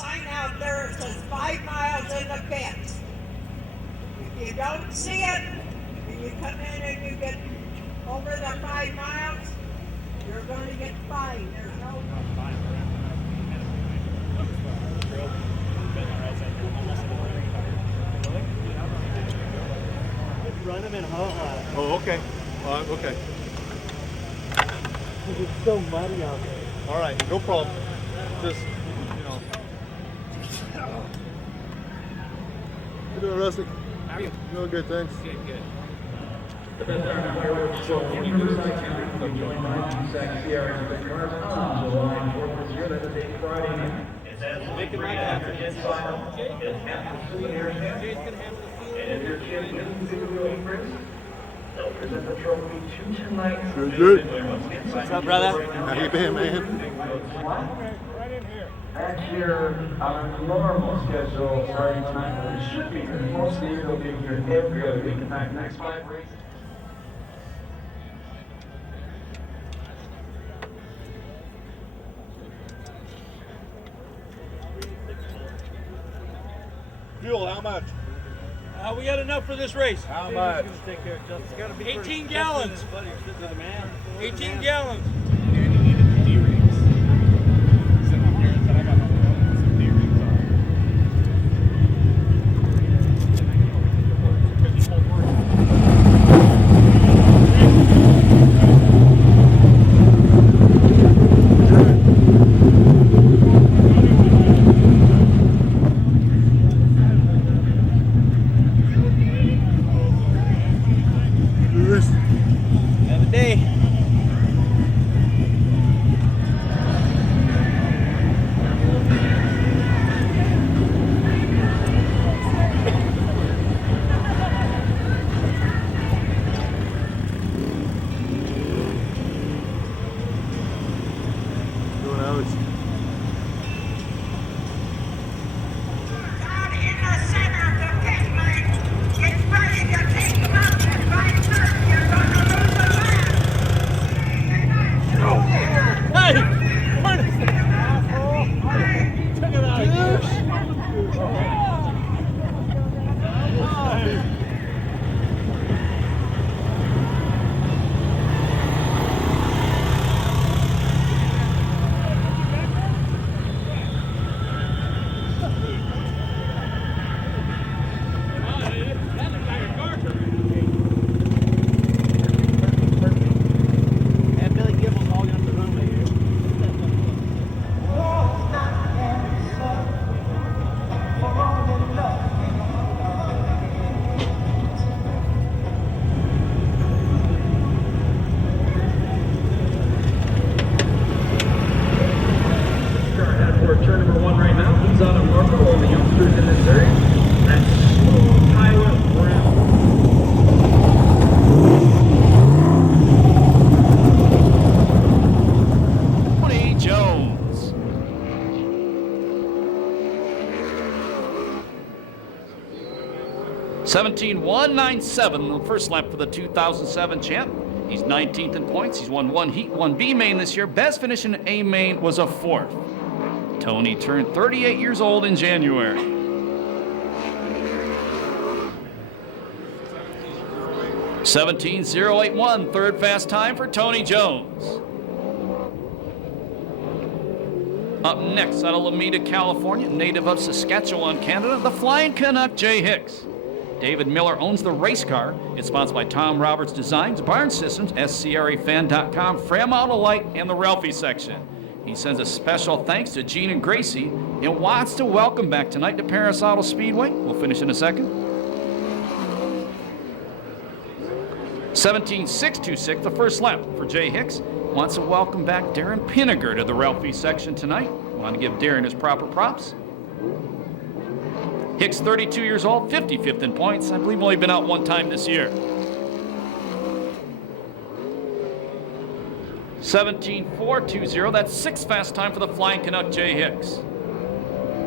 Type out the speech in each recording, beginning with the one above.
sign out there that says 5 miles in the pits. If you don't see it, and you come in and you get over the 5 miles, you're going to get fined. There's no fine. Run them in hot lap. Oh, okay. Okay. It's so muddy out there. All right, no problem. Just, You doing, Rusty? How are you? Doing good, thanks. Good, good. The best darn fireworks show in USAC County will be joined by USAC CRA cars on July 4th this year. That's a day Friday night. It's at Speedway after his final. It's at the souvenir stand. And if your kid wins the Perris, they'll present the trophy to tonight. Good. What's up, brother? How you been, man? Back here on a normal schedule starting tonight, but it should be here. Most of the year they'll be here every other week. In fact, next 5 races. Fuel, how much? We got enough for this race. How much? 18 gallons. 18 gallons. Have a day. Doing Alex. Down in the center of the pit lane, get ready to take him out at 5:30. You're going to lose the lap. Hey! What is that? Check it out. And Billy Gibble's hogging up the runway here. 17.197, the first lap for the 2007 champ. He's 19th in points. He's won one heat, one B main this year. Best finish in A main was a 4th. Tony turned 38 years old in January. (17.081), third fast time for Tony Jones. Up next, out of Alameda, California, native of Saskatchewan, Canada, the Flying Canuck, Jay Hicks. David Miller owns the race car. It's sponsored by Tom Roberts Designs, Barn Systems, SCRAFan.com, Fram Auto Light, and the Ralphie section. He sends a special thanks to Gene and Gracie and wants to welcome back tonight to Perris Auto Speedway. We'll finish in a second. 17.626, the first lap for Jay Hicks. Wants to welcome back Darren Pinniger to the Ralphie section tonight. Want to give Darren his proper props. Hicks, 32 years old, 55th in points. I believe only been out one time this year. 17.420, that's 6th fast time for the Flying Canuck, Jay Hicks.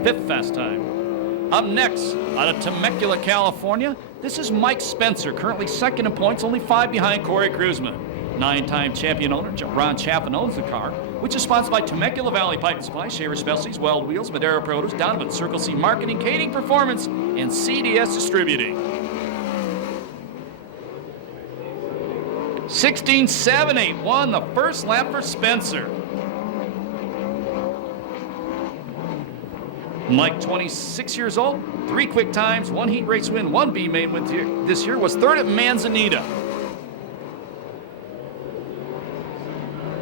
5th fast time. Up next, out of Temecula, California, this is Mike Spencer, currently 2nd in points, only 5 behind Corey Kruzman. 9-time champion owner, Ron Chaffin owns the car. which is sponsored by Temecula Valley Pipe and Supply, Shaver Specialties, Weld Wheels, Madera Produce, Donovan, Circle C Marketing, Kading Performance, and CDS Distributing. 16.781, the first lap for Spencer. Mike, 26 years old, 3 quick times, 1 heat race win, 1 B main win this year, was 3rd at Manzanita.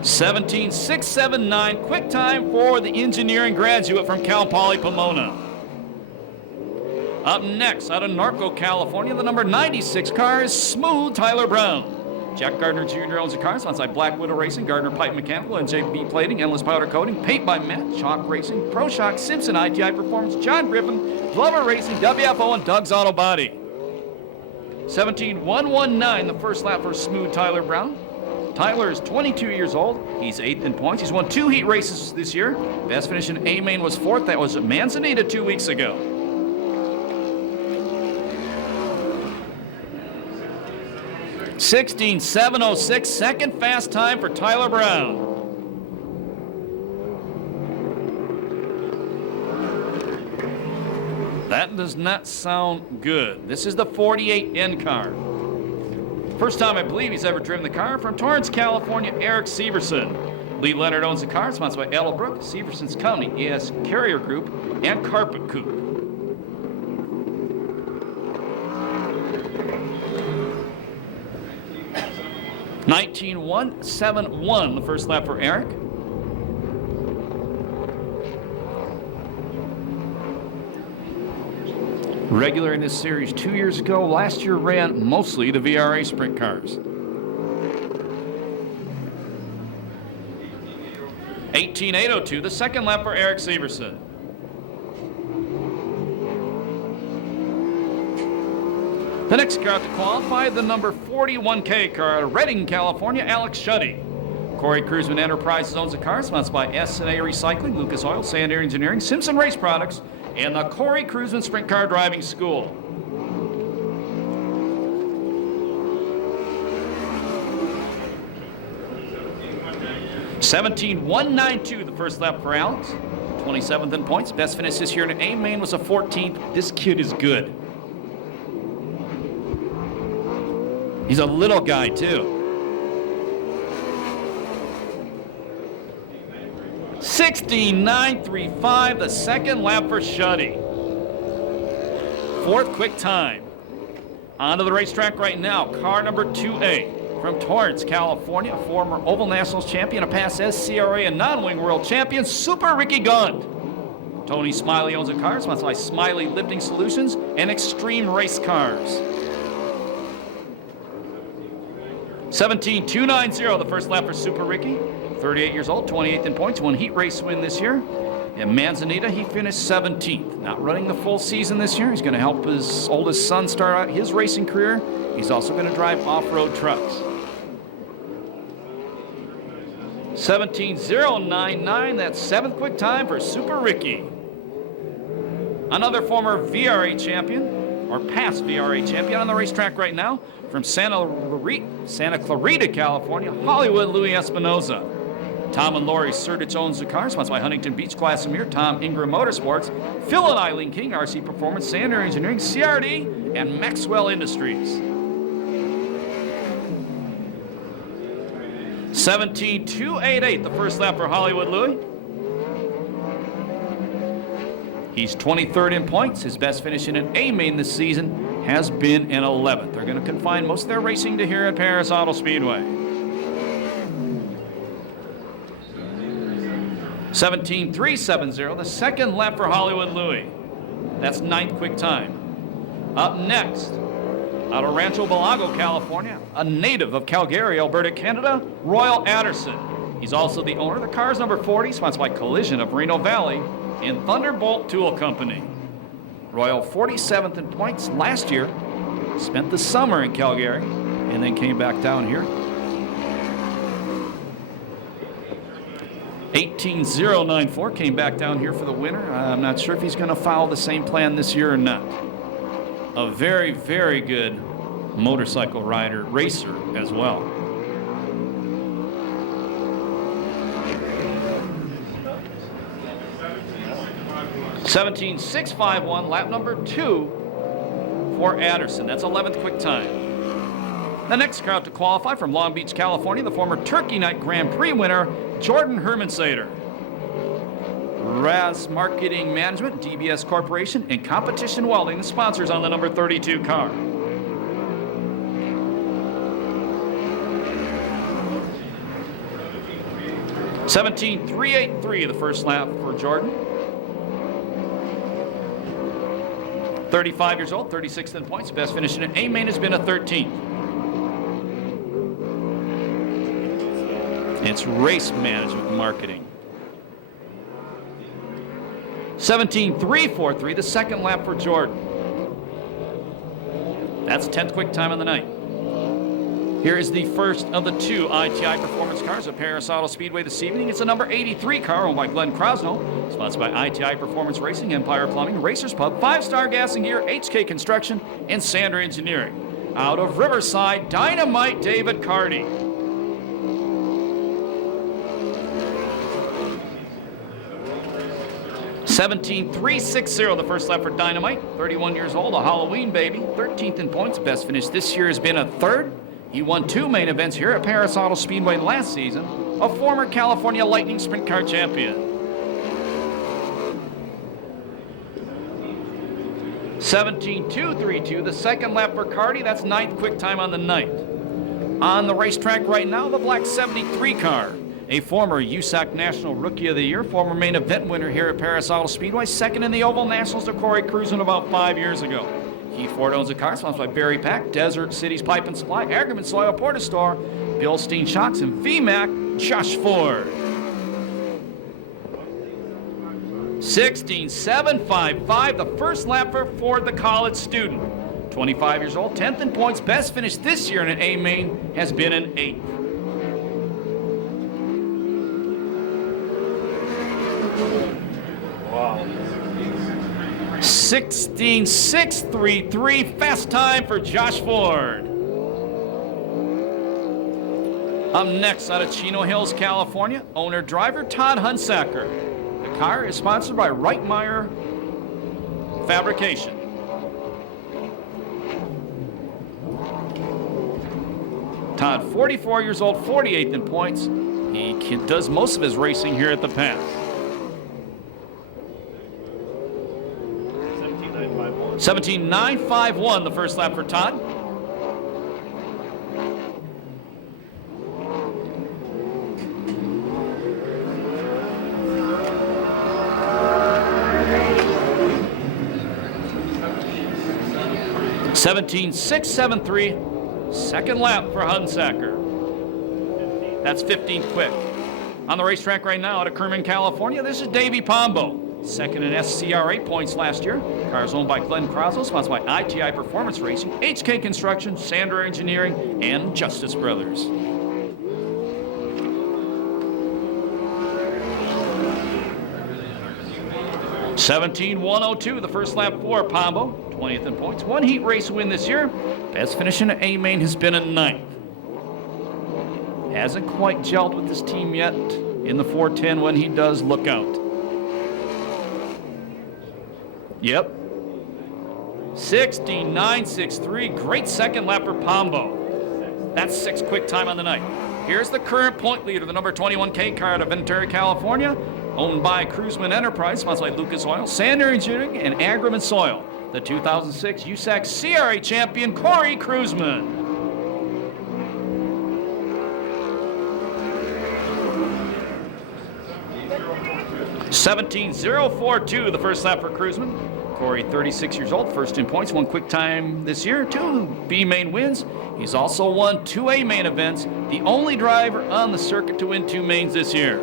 17.679, quick time for the engineering graduate from Cal Poly Pomona. Up next, out of Norco, California, the number 96 car is Smooth Tyler Brown. Jack Gardner Jr. owns the car, sponsored by Black Widow Racing, Gardner Pipe Mechanical, and JB Plating, Endless Powder Coating, Paint by Matt, Chalk Racing, Pro Shock, Simpson ITI Performance, John Griffin, Glover Racing, WFO, and Doug's Auto Body. 17.119, the first lap for Smooth Tyler Brown. Tyler is 22 years old. He's 8th in points. He's won 2 heat races this year. Best finish in A main was 4th. That was at Manzanita 2 weeks ago. (16.706), second fast time for Tyler Brown. That does not sound good. This is the 48N car. First time I believe he's ever driven the car. From Torrance, California, Eric Severson. Lee Leonard owns the car, sponsored by Edelbrook, Severson's County, ES Carrier Group, and Carpet Coupe. (19.171), the first lap for Eric. Regular in this series 2 years ago. Last year ran mostly the VRA sprint cars. 18.802, the second lap for Eric Severson. The next car to qualify, the number 41K car out of Redding, California, Alex Shuddy. Corey Cruzman Enterprises owns the car, sponsored by S&A Recycling, Lucas Oil, Sandair Engineering, Simpson Race Products, and the Corey Cruzman Sprint Car Driving School. (17.192), the first lap for Alex. 27th in points. Best finish this year in A main was a 14th. This kid is good. He's a little guy, too. 16.935, the second lap for Shuddy. 4th quick time. Onto the racetrack right now, car number 2A from Torrance, California, former Oval Nationals champion, a past CRA and non-wing world champion, Super Ricky Gund. Tony Smiley owns a car, sponsored by Smiley Lifting Solutions and Extreme Race Cars. 17.290, the first lap for Super Ricky. 38 years old, 28th in points, 1 heat race win this year. At Manzanita, he finished 17th. Not running the full season this year. He's going to help his oldest son start out his racing career. He's also going to drive off-road trucks. 17.099, that's 7th quick time for Super Ricky. Another former VRA champion, or past VRA champion on the racetrack right now, from Santa Clarita, California, Hollywood Louis Espinoza. Tom and Lori Surdich owns the car, sponsored by Huntington Beach Glacier, Tom Ingram Motorsports, Phil and Eileen King, RC Performance, Sandair Engineering, CRD, and Maxwell Industries. 17.288, the first lap for Hollywood Louis. He's 23rd in points. His best finish in an A main this season has been an 11th. They're going to confine most of their racing to here at Perris Auto Speedway. 17.370, the second lap for Hollywood Louis. That's 9th quick time. Up next, out of Rancho Belago, California, a native of Calgary, Alberta, Canada, Royal Anderson. He's also the owner of the car's number 40, sponsored by Collision of Reno Valley and Thunderbolt Tool Company. Royal 47th in points last year, spent the summer in Calgary, and then came back down here. 18.094, came back down here for the winter. I'm not sure if he's going to follow the same plan this year or not. A very, very good motorcycle rider, racer as well. 17.651, lap number 2 for Anderson. That's 11th quick time. The next car out to qualify from Long Beach, California, the former Turkey Night Grand Prix winner, Jordan Hermansader. Raz Marketing Management, DBS Corporation, and Competition Welding, the sponsors on the number 32 car. (17.383) the first lap for Jordan. 35 years old, 36th in points. Best finish in an A main has been a 13th. It's race management marketing. 17.343, the second lap for Jordan. That's 10th quick time on the night. Here is the first of the 2 ITI performance cars at Perris Auto Speedway this evening. It's a number 83 car owned by Glenn Krosno, sponsored by ITI Performance Racing, Empire Plumbing, Racers Pub, 5-Star Gas and Gear, HK Construction, and Sander Engineering. Out of Riverside, Dynamite David Carty. (17.360) the first lap for Dynamite. 31 years old, a Halloween baby. 13th in points. Best finish this year has been a 3rd. He won 2 main events here at Perris Auto Speedway last season. A former California Lightning Sprint Car champion. 17.232, the second lap for Carty. That's 9th quick time on the night. On the racetrack right now, the black 73 car. A former USAC National Rookie of the Year, former main event winner here at Perris Auto Speedway, second in the Oval Nationals to Corey Cruzman about 5 years ago. Keith Ford owns a car, sponsored by Barry Pack, Desert Cities Pipe and Supply, Ackerman Soil, Portastore, Bill Steen Shocks, and VMAC, Josh Ford. 16.755, the first lap for Ford, the college student. 25 years old, 10th in points, best finish this year in an A main has been an 8th. Wow. 16.633, fast time for Josh Ford. Up next out of Chino Hills, California, owner-driver Todd Hunsaker. The car is sponsored by Reitmeyer Fabrication. Todd, 44 years old, 48th in points. He does most of his racing here at the Pass. 17.951, the first lap for Todd. (17.673), second lap for Hunsaker. That's 15th quick. On the racetrack right now out of Kerman, California, this is Davey Pombo. Second in SCRA points last year. Car is owned by Glenn Krosno, sponsored by ITI Performance Racing, HK Construction, Sander Engineering, and Justice Brothers. (17.102), the first lap for Pombo. 20th in points. 1 heat race win this year. Best finish in an A main has been a 9th. Hasn't quite gelled with this team yet. In the 410, when he does, look out. Yep. 16.963, great second lap for Pombo. That's 6th quick time on the night. Here's the current point leader, the number 21K car out of Ventura, California, owned by Cruzman Enterprise, sponsored by Lucas Oil, Sander Engineering, and Ackerman Soil. The 2006 USAC CRA champion, Corey Cruzman. 17.042, the first lap for Cruzman. Corey, 36 years old, first in points, 1 quick time this year, 2 B main wins. He's also won 2 A main events, the only driver on the circuit to win 2 mains this year.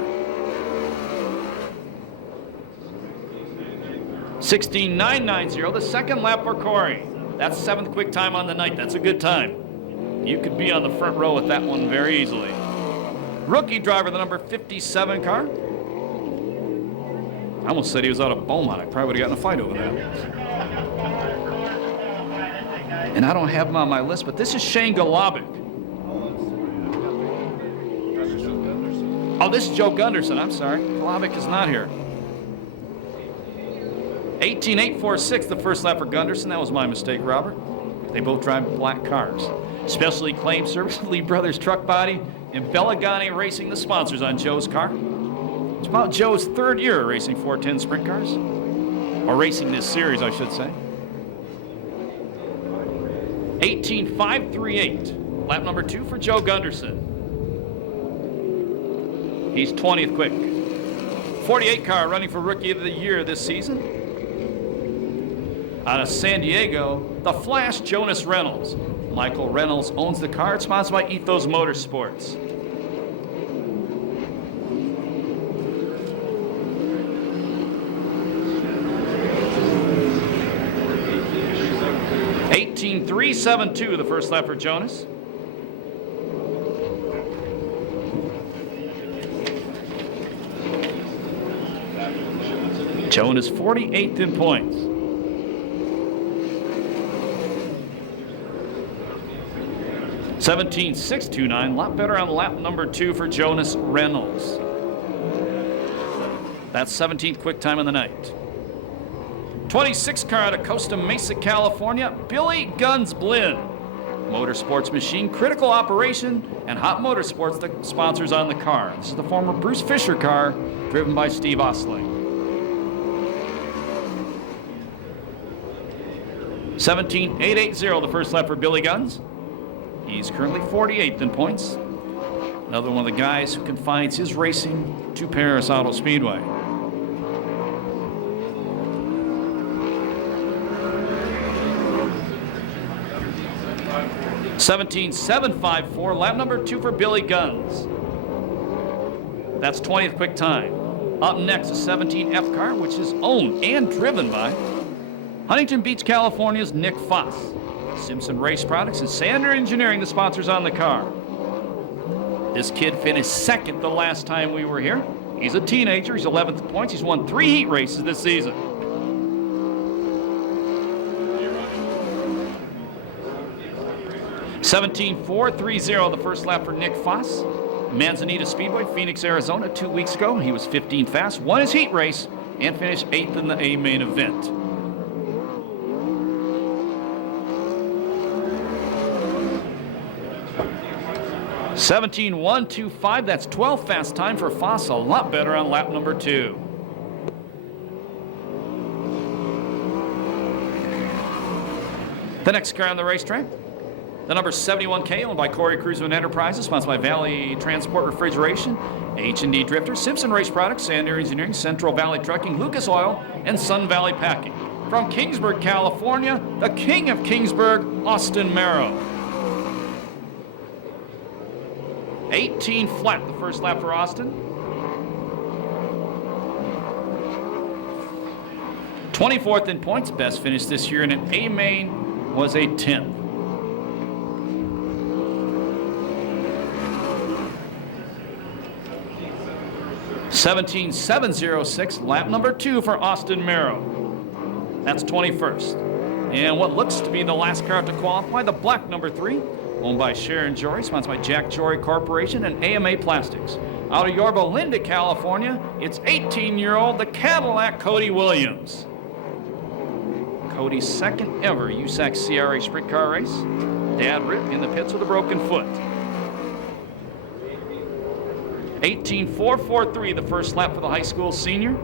16.990, the second lap for Corey. That's 7th quick time on the night. That's a good time. You could be on the front row with that one very easily. Rookie driver, the number 57 car. I almost said he was out of Beaumont. I probably would have gotten a fight over that. And I don't have him on my list, but this is Shane Golobic. Oh, this is Joe Gunderson. I'm sorry. Golobic is not here. 18.846 the first lap for Gunderson. That was my mistake, Robert. They both drive black cars. Specially claimed service Lee Brothers Truck Body and Belagani Racing, the sponsors on Joe's car. It's about Joe's third year racing 410 sprint cars. Or racing this series, I should say. 18.538. Lap number 2 for Joe Gunderson. He's 20th quick. 48 car running for Rookie of the Year this season. Out of San Diego, the Flash Jonas Reynolds. Michael Reynolds owns the car. It's sponsored by Ethos Motorsports. .372 the first lap for Jonas. Jonas 48th in points. .17629, a lot better on lap number 2 for Jonas Reynolds. That's 17th quick time of the night. 26 car out of Costa Mesa, California, Billy Guns Blinn. Motorsports Machine, Critical Operation, and Hot Motorsports, the sponsors on the car. This is the former Bruce Fisher car, driven by Steve Osling. 17.880 the first lap for Billy Guns. He's currently 48th in points. Another one of the guys who confines his racing to Perris Auto Speedway. .17754, lap number 2 for Billy Guns. That's 20th quick time. Up next, a 17F car, which is owned and driven by Huntington Beach, California's Nick Foss. Simpson Race Products and Sander Engineering, the sponsors on the car. This kid finished second the last time we were here. He's a teenager. He's 11th in points. He's won 3 heat races this season. .17430 the first lap for Nick Foss. Manzanita Speedway, Phoenix, Arizona, 2 weeks ago. He was 15th fast, won his heat race, and finished 8th in the A main event. .17125, that's 12th fast time for Foss, a lot better on lap number 2. The next car on the racetrack, the number 71K, owned by Corey Cruzman Enterprises, sponsored by Valley Transport Refrigeration, H&D Drifter, Simpson Race Products, Sander Engineering, Central Valley Trucking, Lucas Oil, and Sun Valley Packing. From Kingsburg, California, the king of Kingsburg, Austin Merrow. 18 flat the first lap for Austin. 24th in points. Best finish this year in an A main was a 10th. .17706, lap number 2 for Austin Merrow. That's 21st. And what looks to be the last car to qualify, the black number 3. Owned by Sharon Jory, sponsored by Jack Jory Corporation and AMA Plastics. Out of Yorba Linda, California, it's 18-year-old, the Cadillac Cody Williams. Cody's second ever USAC CRA sprint car race. Dad Rip in the pits with a broken foot. 18.443 the first lap for the high school senior.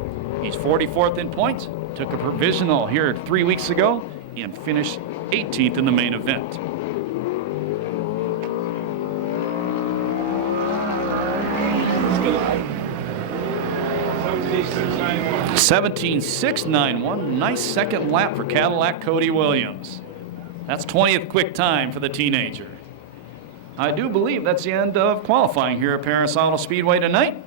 He's 44th in points. Took a provisional here 3 weeks ago and finished 18th in the main event. 17.691, nice second lap for Cadillac Cody Williams. That's 20th quick time for the teenager. I do believe that's the end of qualifying here at Perris Auto Speedway tonight.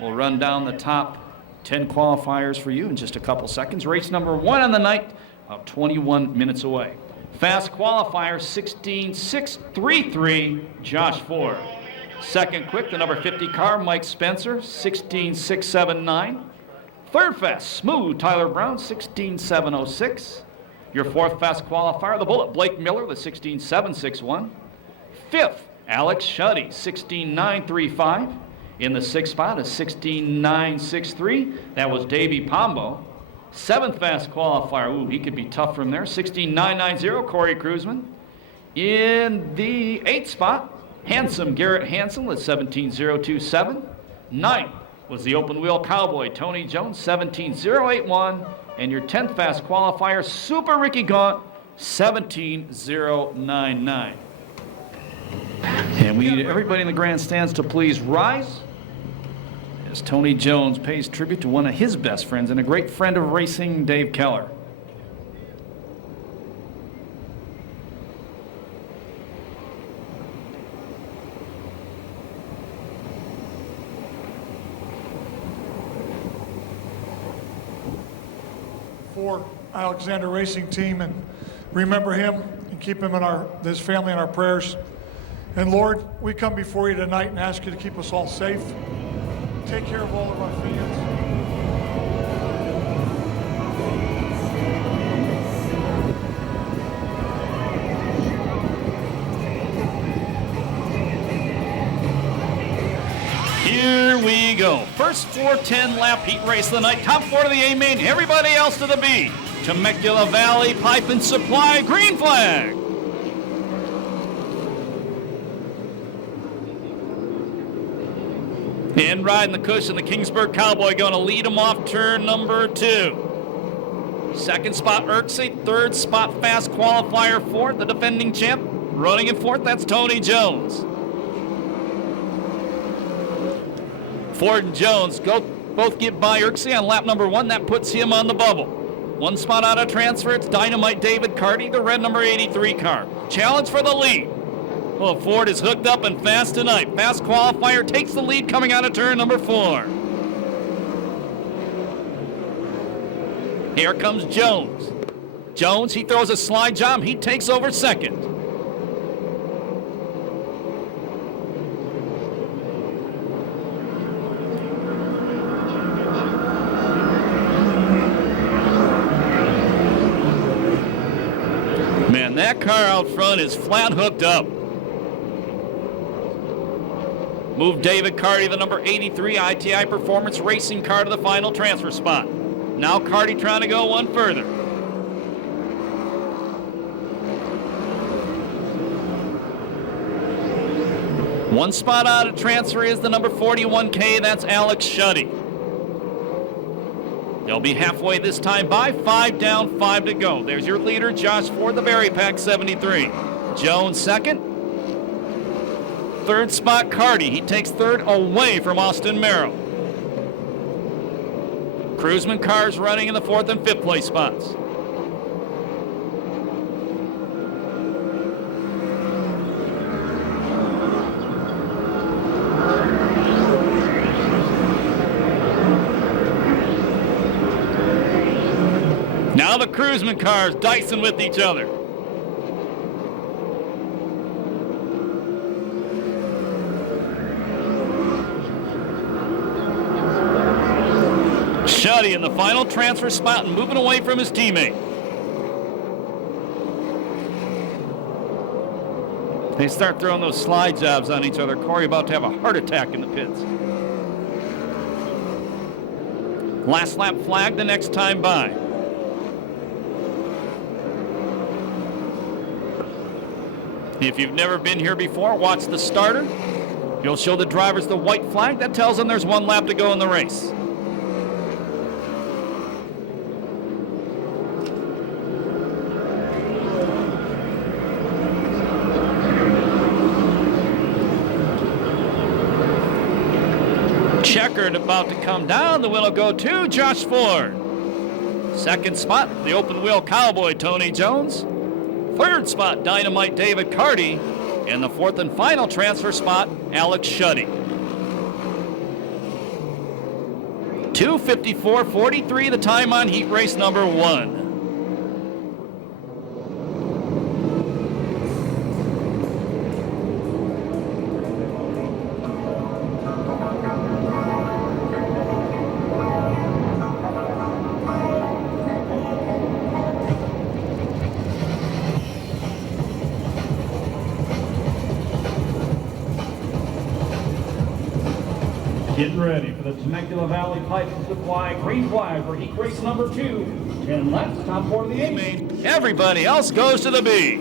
We'll run down the top 10 qualifiers for you in just a couple seconds. Race number 1 on the night, about 21 minutes away. Fast qualifier 16.633, Josh Ford. Second quick, the number 50 car, Mike Spencer, 16.679. Third fast, smooth, Tyler Brown, 16.706. Your fourth fast qualifier, the Bullet, Blake Miller, the 16.761. Fifth, Alex Shuddy, 16.935. In the sixth spot, a 16.963. That was Davey Pombo. Seventh fast qualifier. Ooh, he could be tough from there. 16.990, Corey Kruzman. In the 8th spot, Handsome Garrett Hansel at 17.027. 9th was the open wheel cowboy Tony Jones, 17.081. And your 10th fast qualifier, Super Ricky Gaunt, 17.099. And we need everybody in the grandstands to please rise as Tony Jones pays tribute to one of his best friends and a great friend of racing, Dave Keller. For Alexander Racing Team, and remember him and keep him in his family in our prayers. And Lord, we come before you tonight and ask you to keep us all safe. Take care of all of our fans. Here we go. First 410 lap heat race of the night. Top 4 to the A main, everybody else to the B. Temecula Valley Pipe and Supply, green flag. And riding the cushion, the Kingsburg Cowboy going to lead him off turn number 2. Second spot, Irksey. Third spot, fast qualifier, 4th, the defending champ. Running in 4th, that's Tony Jones. Ford and Jones both get by Irksey on lap number 1. That puts him on the bubble. 1 spot out of transfer, it's Dynamite David Carty, the red number 83 car. Challenge for the lead. Well, Ford is hooked up and fast tonight. Fast qualifier takes the lead coming out of turn number 4. Here comes Jones. Jones, he throws a slide job. He takes over second. Man, that car out front is flat hooked up. Move David Carty, the number 83 ITI Performance Racing car, to the final transfer spot. Now Carty trying to go one further. One spot out of transfer is the number 41K, that's Alex Shuddy. They'll be halfway this time by, 5 down, 5 to go. There's your leader, Josh Ford, the Berry Pack 73. Jones second. Third spot, Carty. He takes third away from Austin Merrill. Kruzman cars running in the 4th and 5th place spots. Now the Kruzman cars dicing with each other. Shuddy in the final transfer spot and moving away from his teammate. They start throwing those slide jobs on each other. Corey about to have a heart attack in the pits. Last lap flag the next time by. If you've never been here before, watch the starter. You'll show the drivers the white flag. That tells them there's 1 lap to go in the race. Checkered about to come down. The wheel will go to Josh Ford. Second spot, the open wheel cowboy Tony Jones. Third spot, Dynamite David Carty. And the 4th and final transfer spot, Alex Shuddy. 2:54.43 the time on heat race number 1. Getting ready for the Temecula Valley Pipe and Supply green flag for heat race number 2. 10 laps, top 4 of the 8. Everybody else goes to the B.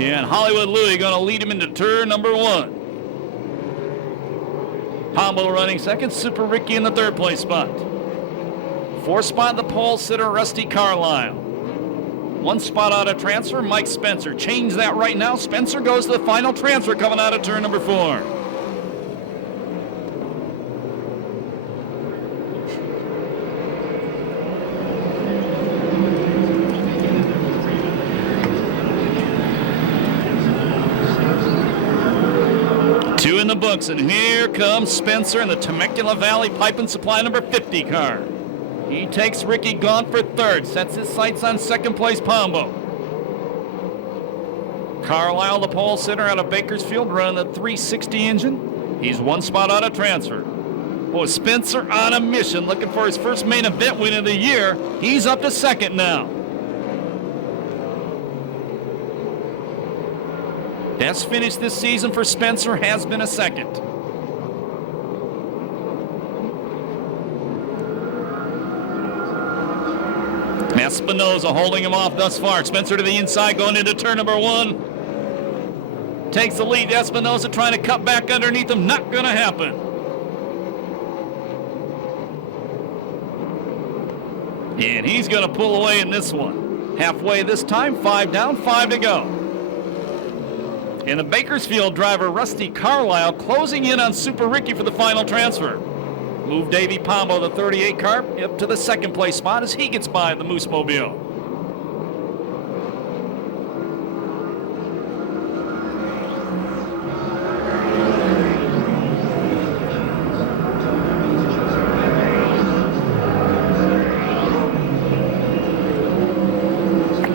And Hollywood Louie going to lead him into turn number 1. Pombo running second, Super Ricky in the third place spot. 4th spot, the pole sitter, Rusty Carlisle. 1 spot out of transfer, Mike Spencer. Change that right now. Spencer goes to the final transfer coming out of turn number 4. Two in the books, and here comes Spencer in the Temecula Valley Pipe and Supply number 50 car. He takes Ricky Gaunt for 3rd, sets his sights on 2nd place Pombo. Carlisle, the pole sitter out of Bakersfield, running the 360 engine. He's 1 spot out of transfer. Boy, Spencer on a mission, looking for his first main event win of the year. He's up to 2nd now. Best finish this season for Spencer has been a 2nd. Espinoza holding him off thus far. Spencer to the inside going into turn number 1. Takes the lead. Espinoza trying to cut back underneath him. Not going to happen. And he's going to pull away in this one. Halfway this time, 5 down, 5 to go. And the Bakersfield driver, Rusty Carlisle, closing in on Super Ricky for the final transfer. Move Davey Pombo, the 38 car, up to the 2nd place spot as he gets by the Moose Mobile.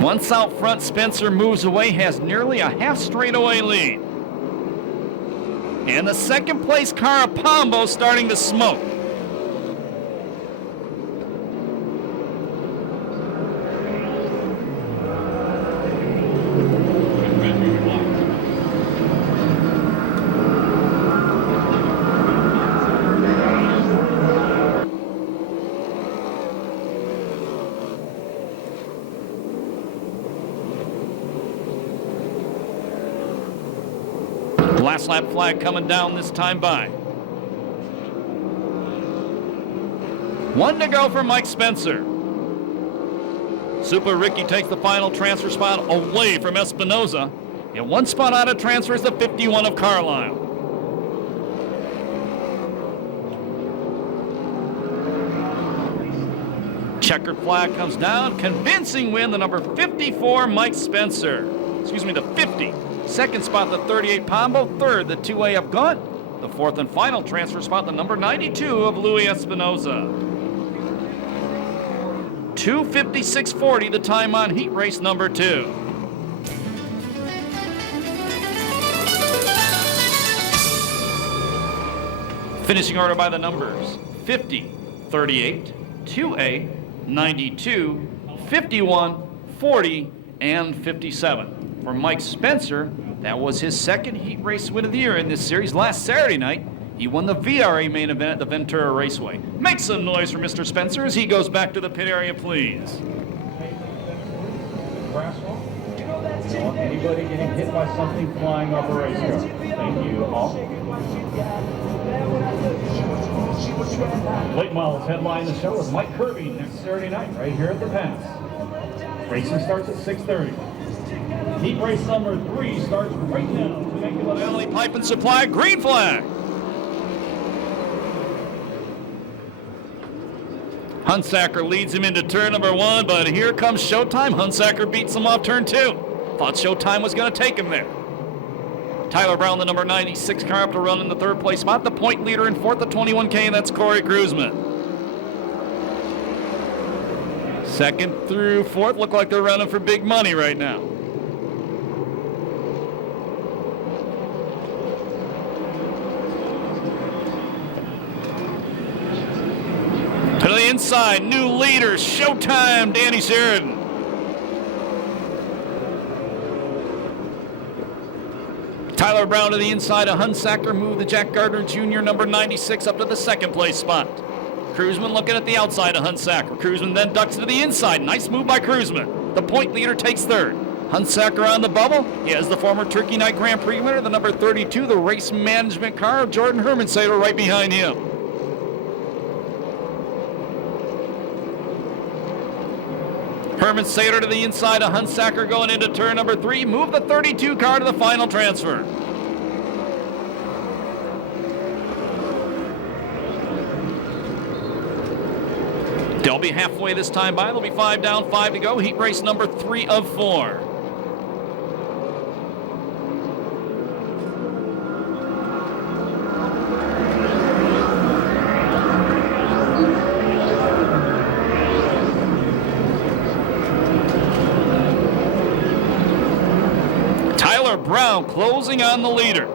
Once out front, Spencer moves away, has nearly a half straightaway lead. And the 2nd place car of Pombo starting to smoke. Last lap flag coming down this time by. 1 to go for Mike Spencer. Super Ricky takes the final transfer spot away from Espinoza. And 1 spot out of transfer is the 51 of Carlisle. Checkered flag comes down. Convincing win, the number 54, Mike Spencer. Excuse me, the 50. 2nd spot, the 38 Pombo. 3rd, the 2A of Gaunt. The 4th and final transfer spot, the number 92 of Louis Espinoza. 2:56.40 the time on heat race number 2. Finishing order by the numbers: 50, 38, 2A, 92, 51, 40, and 57. For Mike Spencer, that was his 2nd heat race win of the year in this series. Last Saturday night, he won the VRA main event at the Ventura Raceway. Make some noise for Mr. Spencer as he goes back to the pit area, please. Anybody getting hit by something flying off a race car? Thank you all. Late models headline the show with Mike Kirby next Saturday night right here at the Pass. Racing starts at 6:30. Heat race number 3 starts right now. Temecula Valley Pipe and Supply, green flag. Hunsaker leads him into turn number 1, but here comes Showtime. Hunsaker beats him off turn 2. Thought Showtime was going to take him there. Tyler Brown, the number 96 car, up to run in the 3rd place spot. The point leader in 4th at 21K, that's Corey Kruzman. 2nd through 4th look like they're running for big money right now. To the inside, new leader, Showtime, Danny Sheridan. Tyler Brown to the inside of Hunsacker. Move the Jack Gardner Jr., number 96, up to the second place spot. Cruzman looking at the outside of Hunsacker. Cruzman then ducks to the inside. Nice move by Cruzman. The point leader takes third. Hunsacker on the bubble. He has the former Turkey Night Grand Prix winner, the number 32, the race management car of Jordan Hermansader right behind him. Hermansader to the inside of Hunsacker going into turn number 3. Move the 32 car to the final transfer. They'll be halfway this time by. There'll be 5 down, 5 to go. Heat race number 3 of 4. Tyler Brown closing on the leader.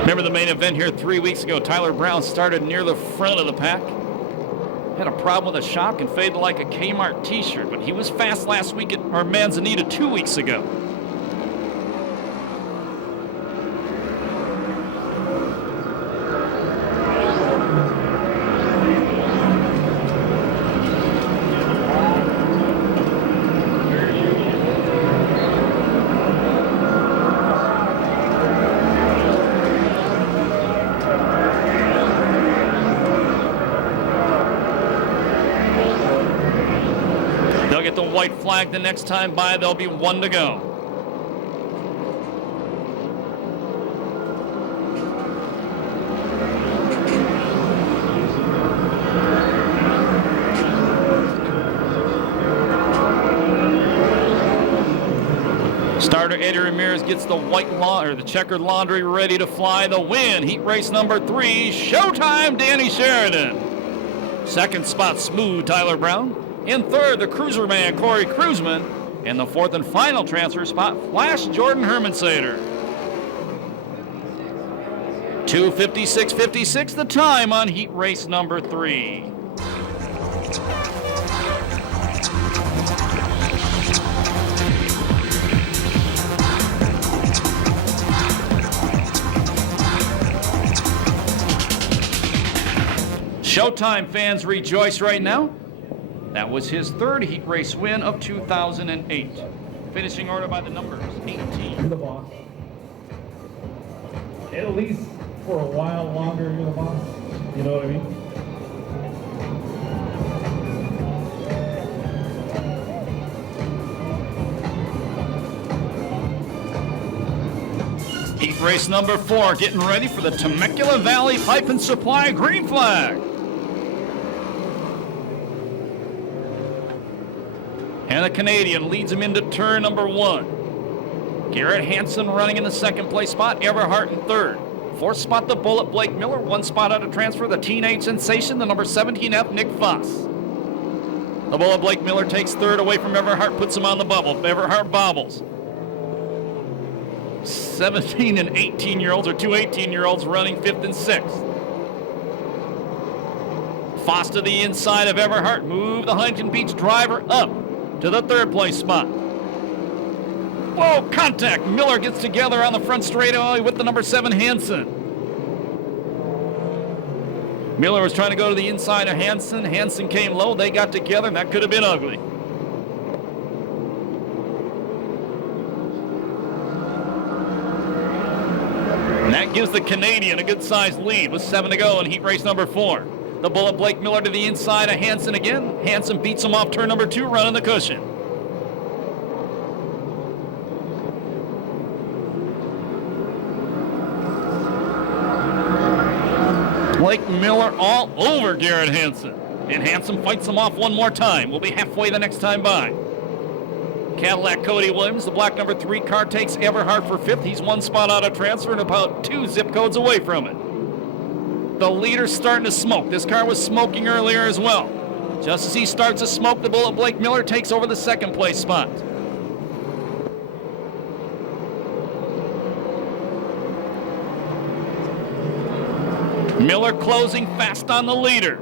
Remember the main event here 3 weeks ago. Tyler Brown started near the front of the pack. Had a problem with a shock and faded like a Kmart t-shirt, but he was fast last week at Manzanita 2 weeks ago. They'll get the white flag the next time by. There'll be 1 to go. Starter Eddie Ramirez gets the the checkered laundry ready to fly. The win. Heat race number 3. Showtime, Danny Sheridan. Second spot, smooth Tyler Brown. In third, the cruiser man, Corey Cruzman. In the fourth and final transfer spot, Flash Jordan Hermansader. 2:56.56 the time on heat race number 3. Showtime fans rejoice right now. That was his third heat race win of 2008. Finishing order by the numbers, 18. You're the boss. At least for a while longer, you're the boss. You know what I mean? Heat race number 4, getting ready for the Temecula Valley Pipe and Supply green flag. And the Canadian leads him into turn number 1. Garrett Hansen running in the second place spot, Everhart in third. Fourth spot, the Bullet, Blake Miller. 1 spot out of transfer, the Teenage Sensation, the number 17F, Nick Foss. The Bullet, Blake Miller takes third away from Everhart, puts him on the bubble. Everhart bobbles. 17 and 18-year-olds, or 2 18-year-olds running 5th and 6th. Foss to the inside of Everhart. Move the Huntington Beach driver up to the third place spot. Whoa, contact. Miller gets together on the front straightaway with the number 7 Hansen. Miller was trying to go to the inside of Hansen. Hansen came low. They got together, and that could have been ugly. And that gives the Canadian a good-sized lead with 7 to go in heat race number 4. The Bullet, Blake Miller to the inside of Hansen again. Hansen beats him off turn number 2, running the cushion. Blake Miller all over Garrett Hansen. And Hansen fights him off one more time. We'll be halfway the next time by. Cadillac Cody Williams, the black number 3 car, takes Everhart for 5th. He's 1 spot out of transfer and about 2 zip codes away from it. The leader's starting to smoke. This car was smoking earlier as well. Just as he starts to smoke, the Bullet, Blake Miller, takes over the second place spot. Miller closing fast on the leader.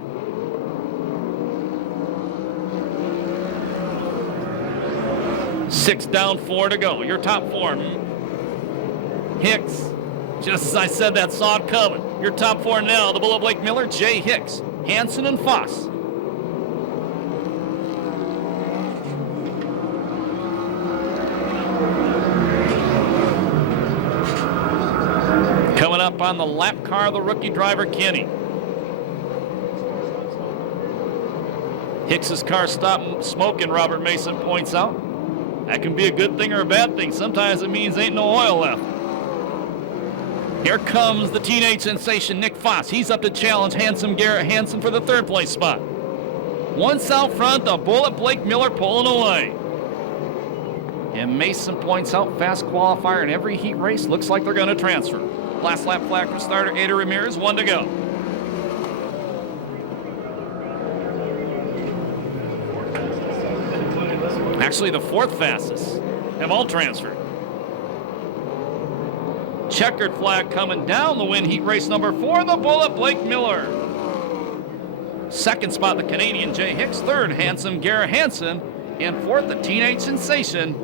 6 down, 4 to go. Your top 4. Hicks. Just as I said that, saw it coming. Your top 4 now, the Bullet Blake Miller, Jay Hicks, Hansen, and Foss. Coming up on the lap car, the rookie driver, Kenny. Hicks's car stopped smoking, Robert Mason points out. That can be a good thing or a bad thing. Sometimes it means ain't no oil left. Here comes the teenage sensation, Nick Foss. He's up to challenge handsome Garrett Hansen for the 3rd place spot. Once out front, the Bullet Blake Miller pulling away. And Mason points out fast qualifier in every heat race. Looks like they're going to transfer. Last lap flag for starter Ada Ramirez, 1 to go. Actually, the 4th fastest have all transferred. Checkered flag coming down the win, heat race number 4, the Bullet Blake Miller. 2nd spot, the Canadian Jay Hicks. 3rd, handsome Garrett Hansen. And 4th, the teenage sensation,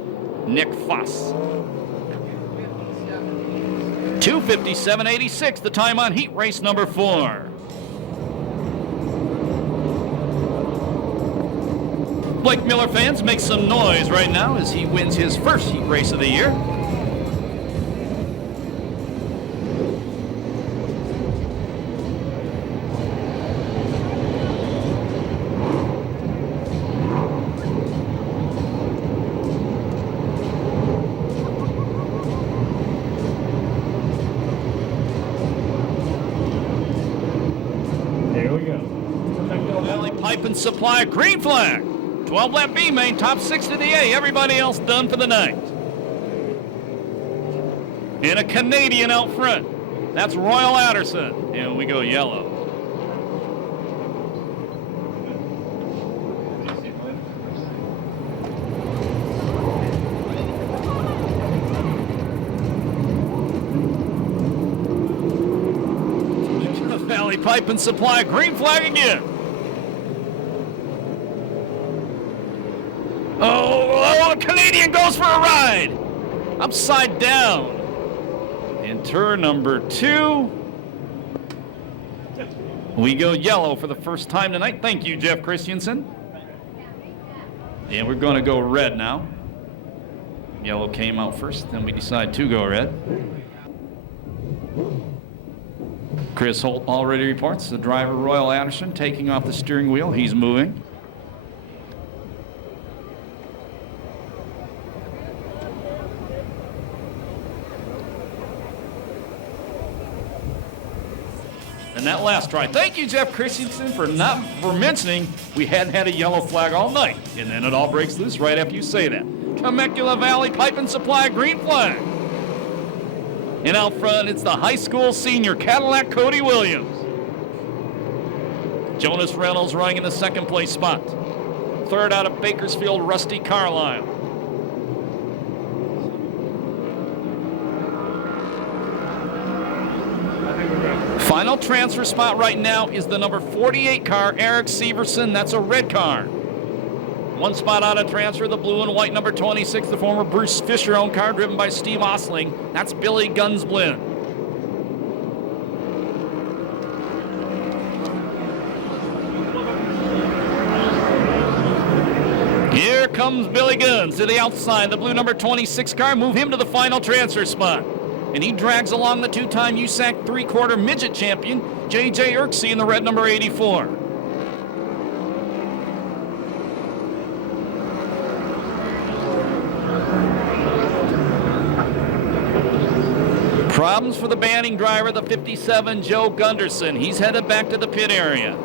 Nick Foss. 2:57.86, the time on heat race number 4. Blake Miller fans, make some noise right now as he wins his 1st heat race of the year. Pipe and Supply, green flag. 12 lap B main, top 6 to the A. Everybody else done for the night. And a Canadian out front. That's Royal Anderson. And we go yellow. Valley Pipe and Supply, green flag again. Oh, a Canadian goes for a ride. Upside down. In turn number 2. We go yellow for the first time tonight. Thank you, Jeff Christensen. And we're going to go red now. Yellow came out first, then we decide to go red. Chris Holt already reports the driver, Royal Anderson, taking off the steering wheel. He's moving. And that last try. Thank you, Jeff Christensen, for mentioning we hadn't had a yellow flag all night. And then it all breaks loose right after you say that. Temecula Valley Pipe and Supply, green flag. And out front, it's the high school senior Cadillac Cody Williams. Jonas Reynolds running in the 2nd place spot. 3rd out of Bakersfield, Rusty Carlisle. Final transfer spot right now is the number 48 car, Eric Severson. That's a red car. 1 spot out of transfer, the blue and white number 26, the former Bruce Fisher-owned car driven by Steve Osling. That's Billy Gunsblin. Here comes Billy Guns to the outside. The blue number 26 car, move him to the final transfer spot. And he drags along the 2-time USAC 3/4 midget champion, J.J. Irksey, in the red number 84. Problems for the Banning driver, the 57, Joe Gunderson. He's headed back to the pit area.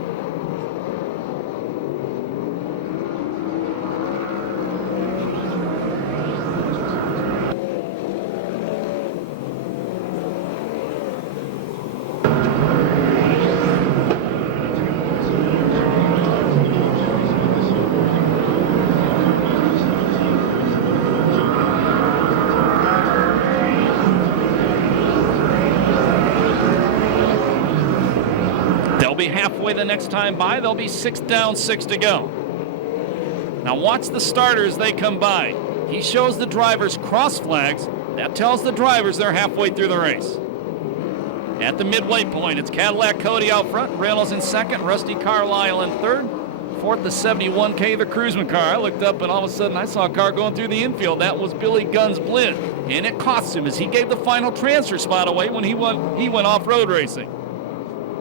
Halfway the next time by, they'll be 6 down, 6 to go. Now watch the starters, they come by. He shows the drivers cross flags. That tells the drivers they're halfway through the race. At the midway point, it's Cadillac Cody out front, Reynolds in second, Rusty Carlisle in third. Fourth, the 71K, the Cruisman car. I looked up and all of a sudden I saw a car going through the infield. That was Billy Gunn's Blinn. And it cost him as he gave the final transfer spot away when he went off-road racing.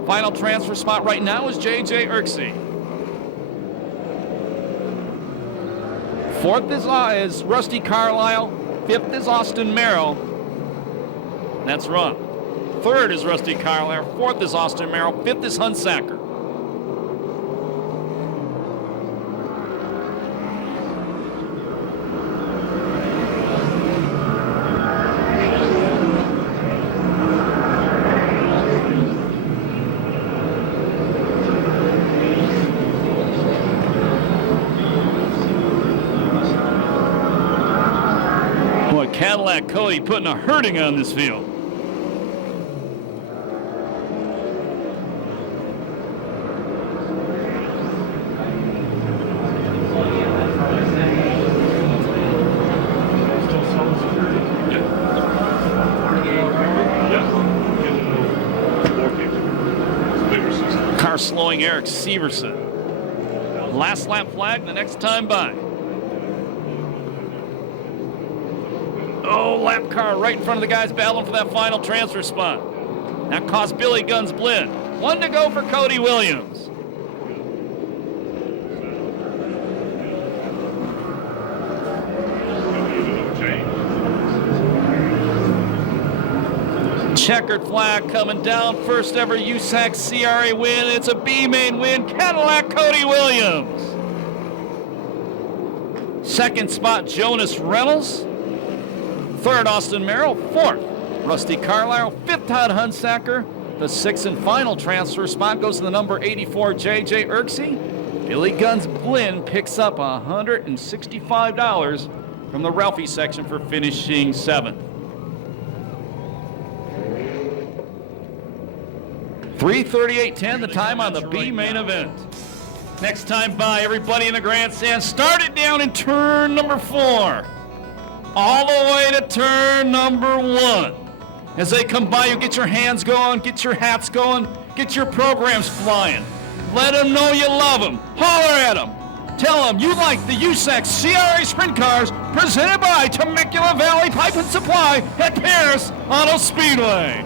Final transfer spot right now is J.J. Irksey. Fourth is Rusty Carlisle. Fifth is Austin Merrill. That's wrong. Third is Rusty Carlisle. Fourth is Austin Merrill. Fifth is Hunsacker. Boy, Cadillac Cody putting a hurting on this field. Car slowing Eric Severson. Last lap flag the next time by. Oh, lap car right in front of the guys battling for that final transfer spot. That cost Billy Gunn's Blinn. One to go for Cody Williams. Checkered flag coming down. First ever USAC CRA win. It's a B-main win. Cadillac Cody Williams. Second spot, Jonas Reynolds. Third, Austin Merrill. Fourth, Rusty Carlisle. Fifth, Todd Hunsacker. The sixth and final transfer spot goes to the number 84, J.J. Irksey. Billy Gunn's Blinn picks up $165 from the Ralphie section for finishing seventh. 3:38:10, the time on the B main event. Next time by, everybody in the grandstand. Start it down in turn number 4. All the way to turn number 1. As they come by, you get your hands going, get your hats going, get your programs flying. Let them know you love them. Holler at them. Tell them you like the USAC CRA Sprint Cars presented by Temecula Valley Pipe and Supply at Perris Auto Speedway.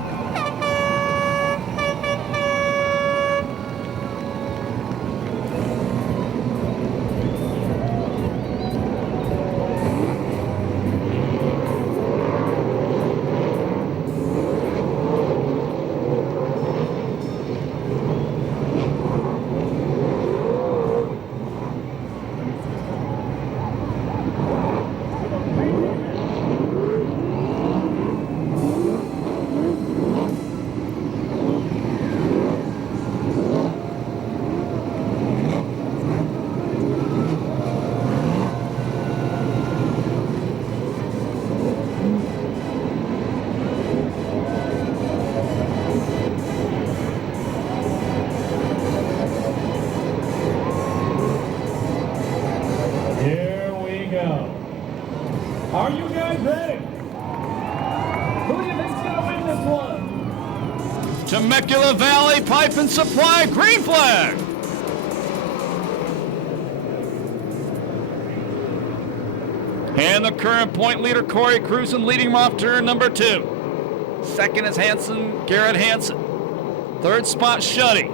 Are you guys ready? Who do you think's gonna win this one? Temecula Valley Pipe and Supply, green flag. And the current point leader, Corey Cruzen, leading him off turn number 2. Second is Garrett Hansen. Third spot, Shuddy.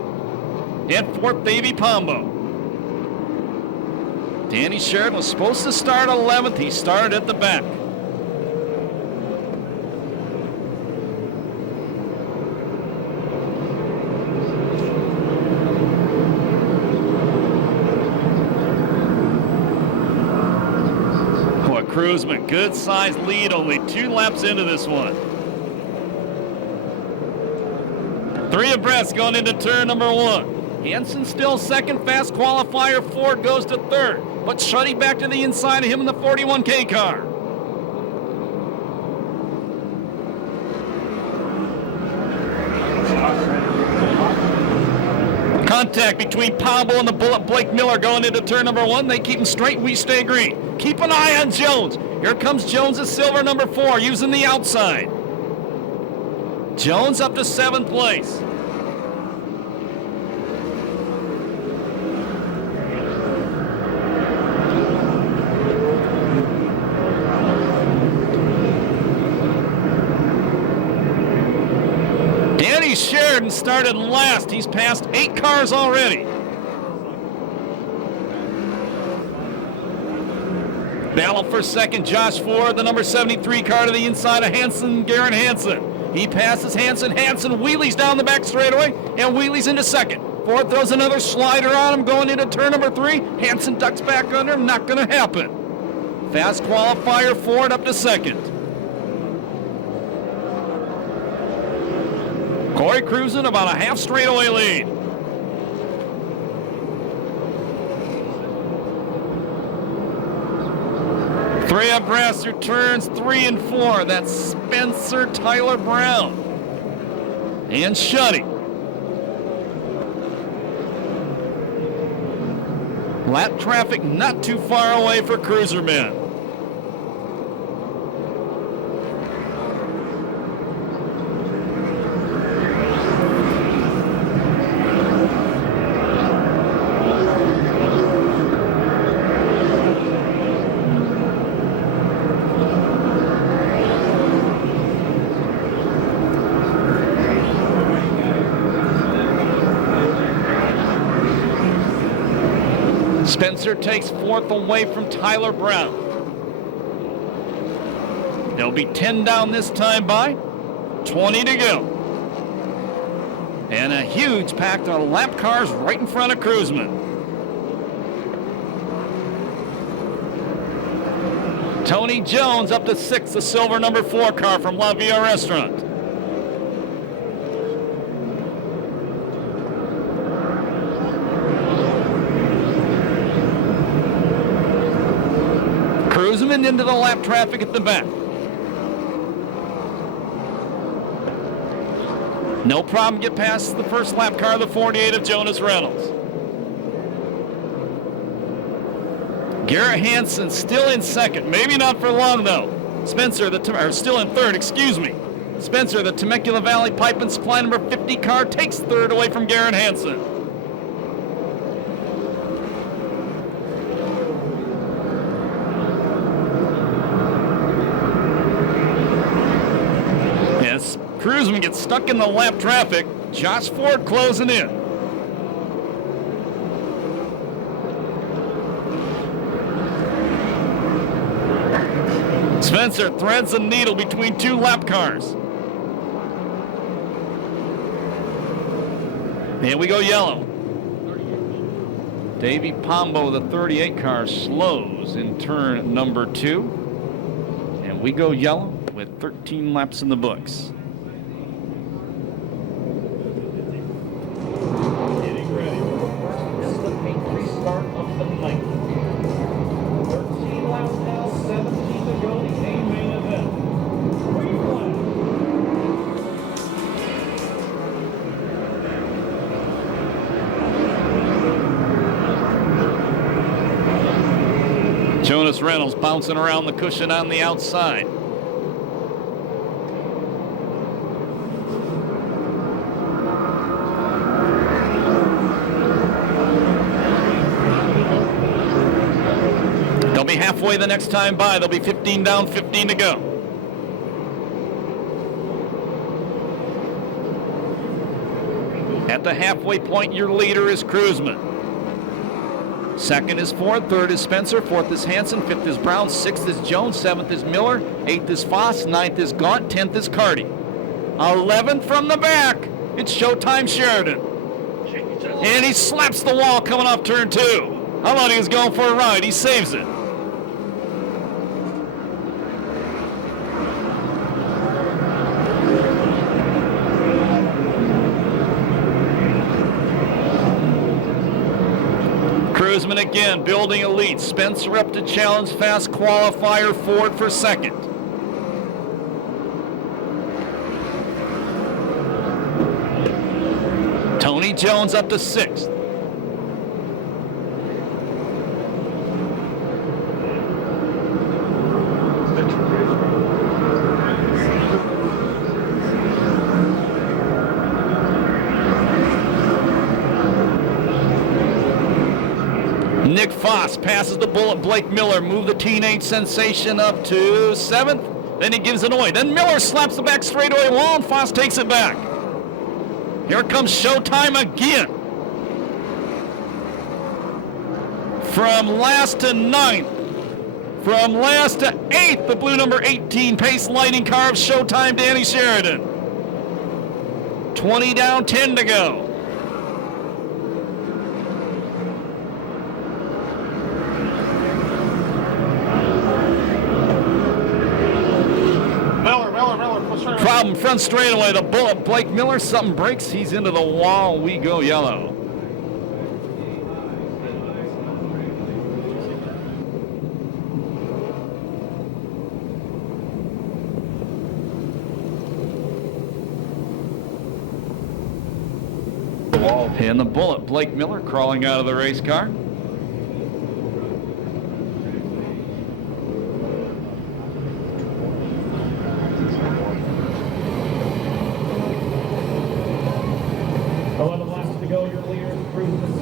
And fourth, Davey Pombo. Danny Sheridan was supposed to start 11th. He started at the back. Boy, Cruisman, good sized lead, only 2 laps into this one. 3 abreast going into turn number 1. Hansen still second, fast qualifier. Ford goes to third, but Shuddy back to the inside of him in the 41K car. Contact between Pombo and the Bullet Blake Miller going into turn number 1. They keep him straight, we stay green. Keep an eye on Jones. Here comes Jones at silver number 4, using the outside. Jones up to 7th place. Danny Sheridan started last. He's passed 8 cars already. Battle for second, Josh Ford, the number 73 car to the inside of Hansen, Garrett Hansen. He passes Hansen. Hansen wheelies down the back straightaway and wheelies into second. Ford throws another slider on him going into turn number 3. Hansen ducks back under him. Not going to happen. Fast qualifier, Ford up to second. Corey cruising about a half straightaway lead. Three abreast through turns 3 and 4. That's Spencer, Tyler Brown, and Shuddy. Lap traffic not too far away for Cruiserman. Spencer takes 4th away from Tyler Brown. They'll be 10 down this time by 20 to go. And a huge pack of lap cars right in front of Cruiseman. Tony Jones up to 6th, the silver number 4 car from La Villa Restaurant. Cruiseman into the lap traffic at the back. No problem, get past the first lap car, the 48 of Jonas Reynolds. Garrett Hansen still in second, maybe not for long though. Spencer, still in third, excuse me. Spencer, the Temecula Valley Pipe and Supply number 50 car, takes third away from Garrett Hansen. Cruiseman gets stuck in the lap traffic. Josh Ford closing in. Spencer threads the needle between 2 lap cars. And we go yellow. Davey Pombo, the 38 car, slows in turn number 2. And we go yellow with 13 laps in the books. Jonas Reynolds bouncing around the cushion on the outside. They'll be halfway the next time by. They'll be 15 down, 15 to go. At the halfway point, your leader is Cruiseman. Second is Ford, third is Spencer, fourth is Hansen, fifth is Brown, sixth is Jones, seventh is Miller, eighth is Foss, ninth is Gaunt, 10th is Carty. 11th from the back, it's Showtime Sheridan. And he slaps the wall coming off turn 2. I thought he was going for a ride, he saves it. Cruiseman again, building a lead. Spencer up to challenge fast qualifier, Ford for second. Tony Jones up to 6th. Nick Foss passes the bullet. Blake Miller moved the teenage sensation up to 7th. Then he gives it away. Then Miller slaps the back straightaway wall, and Foss takes it back. Here comes Showtime again. From last to 9th. From last to 8th, the blue number 18 pace lighting car of Showtime, Danny Sheridan. 20 down, 10 to go. Problem front straightaway, the bullet, Blake Miller, something breaks, he's into the wall, we go yellow. And the bullet, Blake Miller crawling out of the race car.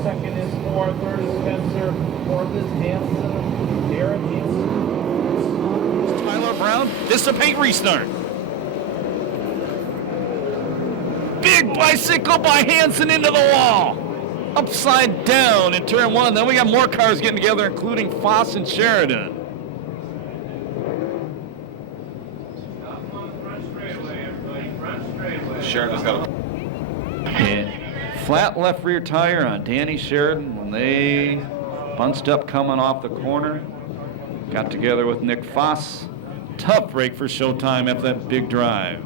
Second is Moore, third is Spencer, fourth is Hanson, Derek Hanson. Tyler Brown, dissipate restart. Big bicycle by Hanson into the wall. Upside down in turn 1. Then we got more cars getting together, including Foss and Sheridan. Sheridan's got a... And flat left rear tire on Danny Sheridan when they bunched up coming off the corner. Got together with Nick Foss. Tough break for Showtime after that big drive.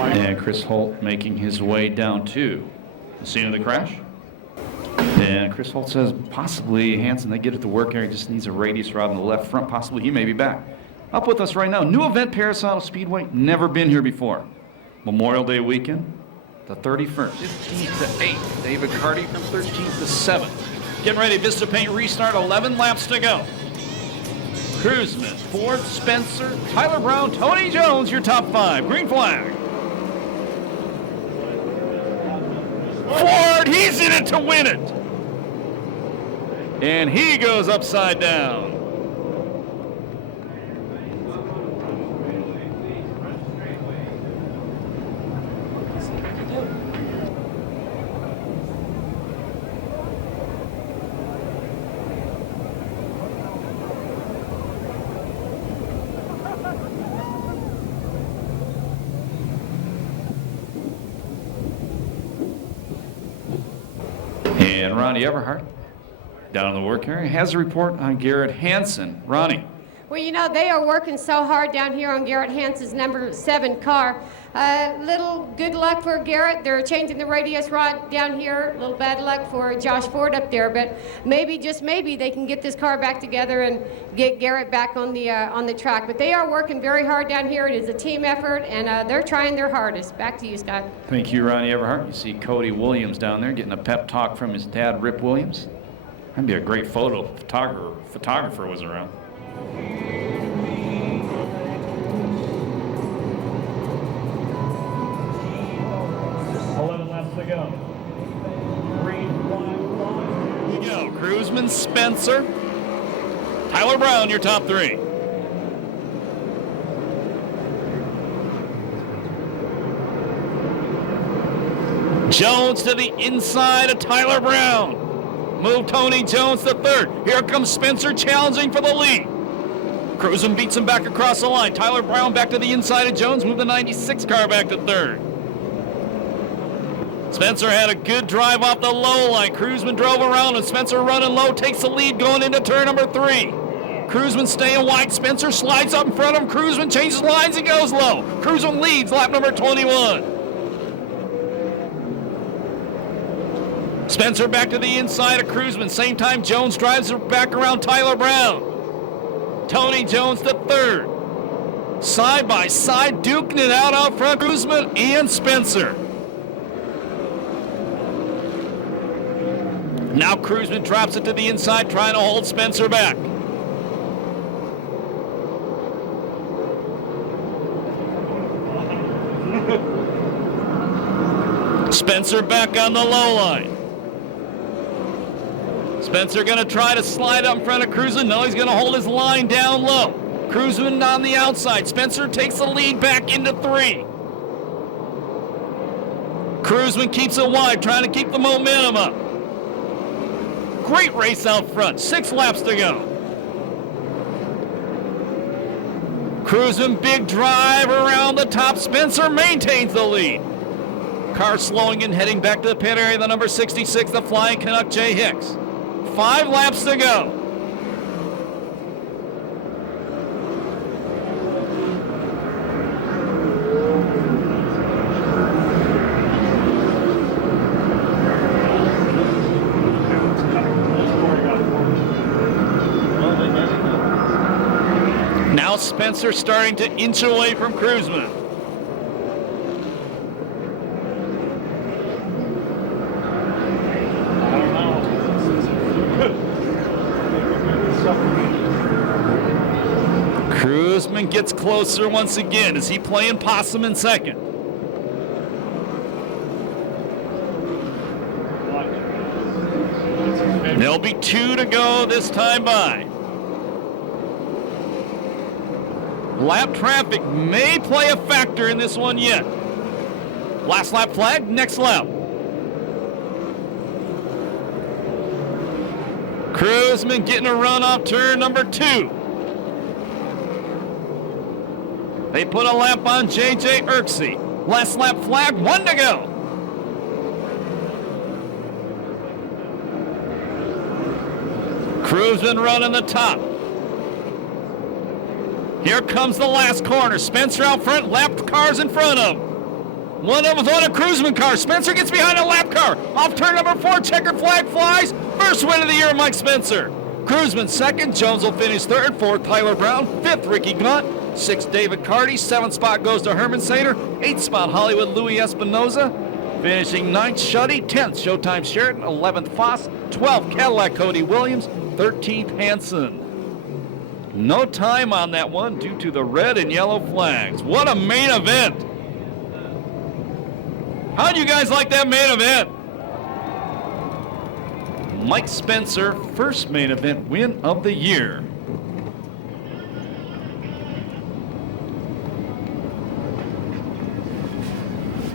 And Chris Holt making his way down to the scene of the crash. And Chris Holt says possibly Hanson, they get at the work area, just needs a radius rod on the left front. Possibly he may be back. Up with us right now, new event, Perris Speedway. Never been here before. Memorial Day weekend, the 31st. 15th to 8th. David Carty from 13th to 7th. Getting ready, Vista Paint restart, 11 laps to go. Cruzman, Ford, Spencer, Tyler Brown, Tony Jones, your top 5. Green flag. Ford, he's in it to win it. And he goes upside down. And Ronnie Everhart, down in the work area, has a report on Garrett Hanson. Ronnie. Well, you know, they are working so hard down here on Garrett Hanson's number 7 car. Little good luck for Garrett. They're changing the radius rod down here. Little bad luck for Josh Ford up there, but maybe, just maybe, they can get this car back together and get Garrett back on the track. But they are working very hard down here. It is a team effort, and they're trying their hardest. Back to you, Scott. Thank you, Ronnie Everhart. You see Cody Williams down there getting a pep talk from his dad, Rip Williams. That'd be a great photo. Photographer was around. 11 laps to go. Green flag. Here we go. Cruzman, Spencer, Tyler Brown, your top 3. Jones to the inside of Tyler Brown. Move Tony Jones to 3rd. Here comes Spencer challenging for the lead. Cruzman beats him back across the line. Tyler Brown back to the inside of Jones. Move the 96 car back to 3rd. Spencer had a good drive off the low line. Cruzman drove around and Spencer running low, takes the lead going into turn number 3. Cruzman staying wide. Spencer slides up in front of him. Cruzman changes lines and goes low. Cruzman leads lap number 21. Spencer back to the inside of Cruzman. Same time Jones drives back around Tyler Brown. Tony Jones to 3rd. Side by side, duking it out front, Cruzman and Spencer. Now Cruzman drops it to the inside, trying to hold Spencer back. Spencer back on the low line. Spencer going to try to slide up in front of Cruzman. No, he's going to hold his line down low. Cruzman on the outside. Spencer takes the lead back into 3. Cruzman keeps it wide, trying to keep the momentum up. Great race out front. 6 laps to go. Cruzman, big drive around the top. Spencer maintains the lead. Car slowing and heading back to the pit area, the number 66, the Flying Canuck, Jay Hicks. 5 laps to go. Now Spencer starting to inch away from Cruzman. Cruzman gets closer once again. Is he playing possum in second? There'll be 2 to go this time by. Lap traffic may play a factor in this one yet. Last lap flag, next lap. Cruzman getting a run off turn number 2. They put a lap on J.J. Irksey. Last lap flag, 1 to go. Cruzman running the top. Here comes the last corner. Spencer out front, lap cars in front of him. One of them's on a Cruzman car. Spencer gets behind a lap car. Off turn number 4, checkered flag flies. First win of the year, Mike Spencer. Cruzman second, Jones will finish third, 4th Tyler Brown, 5th Ricky Gaunt, 6th David Carty, 7th spot goes to Herman Sater, 8th spot Hollywood Louis Espinoza, finishing 9th Shuddy, 10th Showtime Sheridan, 11th Foss, 12th Cadillac Cody Williams, 13th Hanson. No time on that one due to the red and yellow flags. What a main event. How'd you guys like that main event? Mike Spencer, first main event win of the year.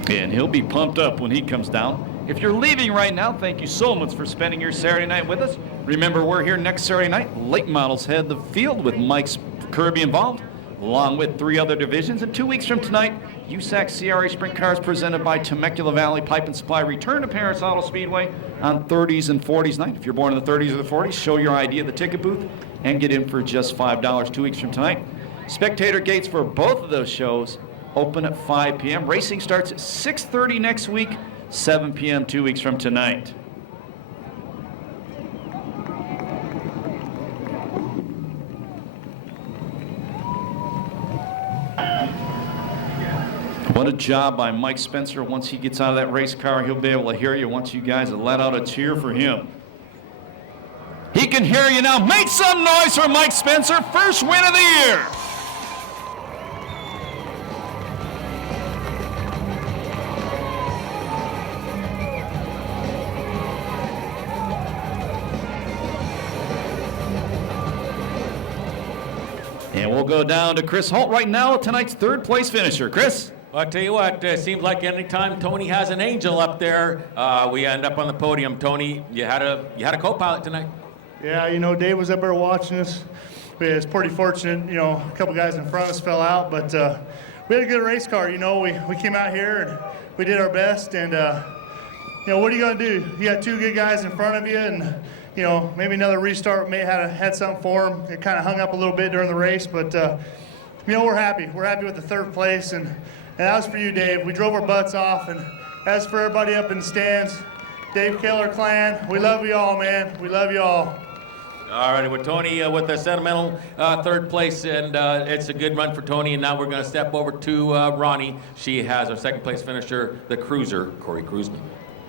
And he'll be pumped up when he comes down. If you're leaving right now, thank you so much for spending your Saturday night with us. Remember, we're here next Saturday night. Late models head the field with Mike Kirby involved, along with 3 other divisions. And 2 weeks from tonight, USAC CRA Sprint Cars presented by Temecula Valley Pipe and Supply return to Perris Auto Speedway on 30s and 40s night. If you're born in the 30s or the 40s, show your ID at the ticket booth and get in for just $5 2 weeks from tonight. Spectator gates for both of those shows open at 5 p.m. Racing starts at 6:30 next week, 7 p.m. 2 weeks from tonight. What a job by Mike Spencer. Once he gets out of that race car, he'll be able to hear you once you guys have let out a cheer for him. He can hear you now. Make some noise for Mike Spencer, first win of the year. And we'll go down to Chris Holt right now, tonight's 3rd place finisher. Chris? Well, I tell you what, it seems like anytime Tony has an angel up there, we end up on the podium. Tony, you had a co-pilot tonight. Yeah, you know, Dave was up there watching us. We was pretty fortunate, you know, a couple guys in front of us fell out, but we had a good race car. You know, we came out here and we did our best, and you know, what are you gonna do? You got 2 good guys in front of you, and you know, maybe another restart may have had something for them. It kind of hung up a little bit during the race, but you know, we're happy. We're happy with the 3rd place, and that was for you, Dave. We drove our butts off, and as for everybody up in the stands, Dave Keller clan, we love you all, man. We love you all. All righty, with Tony with the sentimental third place, and it's a good run for Tony. And now we're going to step over to Ronnie. She has our second place finisher, the cruiser, Corey Kruzman.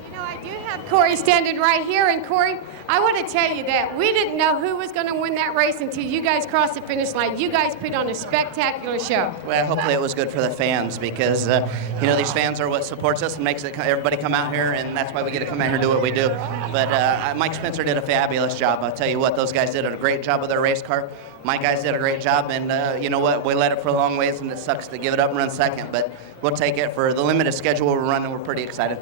You know, I do have Corey standing right here, and Corey, I want to tell you that we didn't know who was going to win that race until you guys crossed the finish line. You guys put on a spectacular show. Well, hopefully it was good for the fans because, you know, these fans are what supports us and makes everybody come out here, and that's why we get to come out here and do what we do. But Mike Spencer did a fabulous job. I'll tell you what, those guys did a great job with their race car. My guys did a great job, and you know what, we led it for a long ways, and it sucks to give it up and run second, but we'll take it. For the limited schedule we're running, we're pretty excited.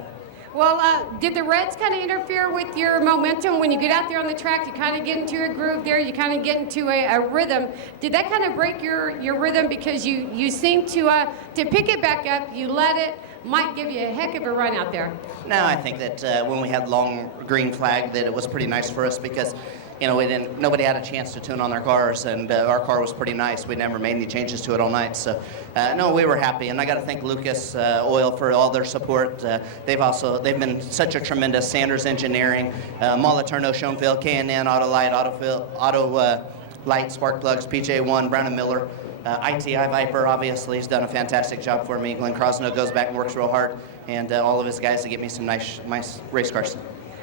Well, did the reds kind of interfere with your momentum? When you get out there on the track, you kind of get into a groove there, you kind of get into a rhythm. Did that kind of break your rhythm because you seem to pick it back up, you let it, might give you a heck of a run out there? No, I think that when we had long green flag that it was pretty nice for us because, you know, nobody had a chance to tune on their cars, and our car was pretty nice. We never made any changes to it all night, so no, we were happy. And I got to thank Lucas Oil for all their support. They've been such a tremendous. Sanders Engineering, Moliterno, Schoenfeld, K&N, Auto Light, Auto Light, Spark Plugs, PJ1, Brown and Miller, ITI Viper obviously has done a fantastic job for me. Glenn Crosno goes back and works real hard, and all of his guys to get me some nice race cars.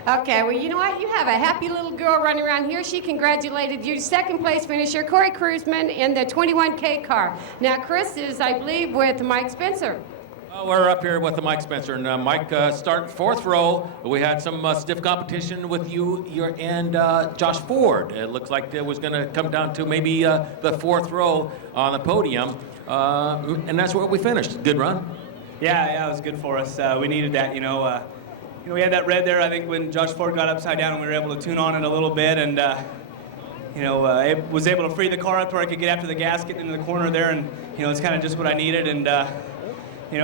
Okay, well, you know what? You have a happy little girl running around here. She congratulated you, second place finisher, Corey Kruzman, in the 21K car. Now, Chris is, I believe, with Mike Spencer. We're up here with the Mike Spencer, and Mike starting fourth row. We had some stiff competition with you and Josh Ford. It looks like it was going to come down to maybe the fourth row on the podium, and that's where we finished. Good run. Yeah, it was good for us. We needed that, we had that red there, I think, when Josh Ford got upside down and we were able to tune on it a little bit, and I was able to free the car up where I could get after the gasket into the corner there, and it's kind of just what I needed. And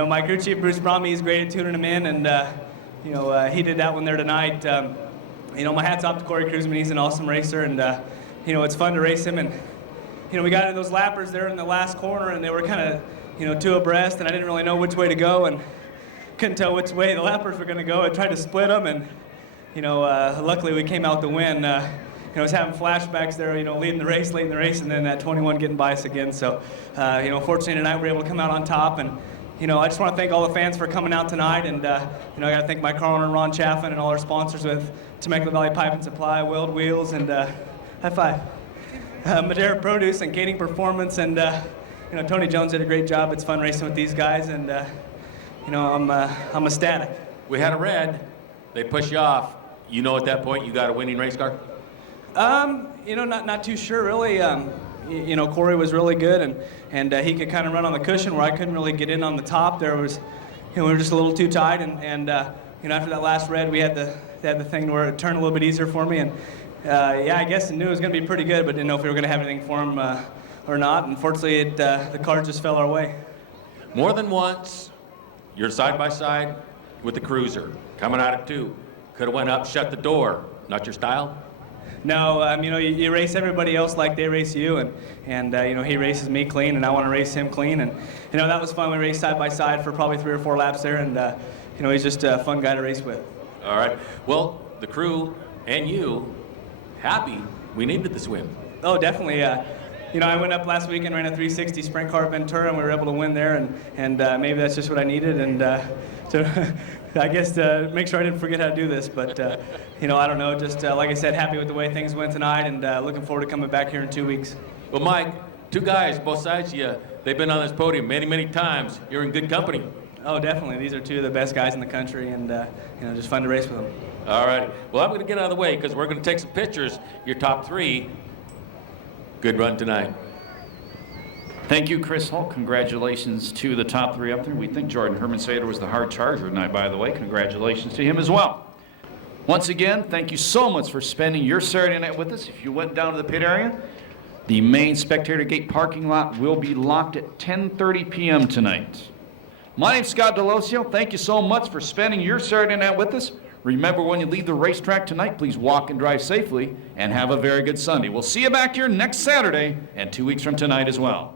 my crew chief Bruce Bromley is great at tuning them in, and he did that one there tonight. My hat's off to Corey Kruzman. He's an awesome racer, and it's fun to race him. And we got into those lappers there in the last corner, and they were kind of two abreast, and I didn't really know which way to go, and couldn't tell which way the lappers were going to go. I tried to split them, and luckily we came out to win. I was having flashbacks there, leading the race, and then that 21 getting by us again. So, fortunately tonight we were able to come out on top, and I just want to thank all the fans for coming out tonight, and I got to thank my car owner Ron Chaffin and all our sponsors with Temecula Valley Pipe and Supply, Weld Wheels, and high five, Madera Produce and Gating Performance, and Tony Jones did a great job. It's fun racing with these guys, and I'm ecstatic. We had a red. They push you off. At that point you got a winning race car? Not too sure really. Corey was really good, and he could kind of run on the cushion where I couldn't really get in on the top. There was, we were just a little too tight, and after that last red, we had the thing where it turned a little bit easier for me, and I guess I knew it was going to be pretty good, but didn't know if we were going to have anything for him or not. Unfortunately, the cards just fell our way. More than once, you're side by side with the cruiser, coming out at 2. Could have went up, shut the door. Not your style? No, you race everybody else like they race you, and he races me clean, and I want to race him clean, and that was fun. We raced side by side for probably 3 or 4 laps there, and he's just a fun guy to race with. All right. Well, the crew and you happy we needed this win. Oh, definitely. I went up last week and ran a 360 sprint car at Ventura, and we were able to win there, and maybe that's just what I needed, and so I guess to make sure I didn't forget how to do this, but I don't know, just like I said, happy with the way things went tonight, and looking forward to coming back here in 2 weeks. Well, Mike, 2 guys, both sides of you, they've been on this podium many, many times. You're in good company. Oh, definitely. These are 2 of the best guys in the country, and just fun to race with them. All right. Well, I'm going to get out of the way because we're going to take some pictures. Your top 3. Good run tonight. Thank you, Chris Hull. Congratulations to the top 3 up there. We think Jordan Herman-Sader was the hard charger tonight, by the way. Congratulations to him as well. Once again, thank you so much for spending your Saturday night with us. If you went down to the pit area, the main spectator gate parking lot will be locked at 10:30 p.m. tonight. My name's Scott Delosio. Thank you so much for spending your Saturday night with us. Remember, when you leave the racetrack tonight, please walk and drive safely, and have a very good Sunday. We'll see you back here next Saturday and 2 weeks from tonight as well.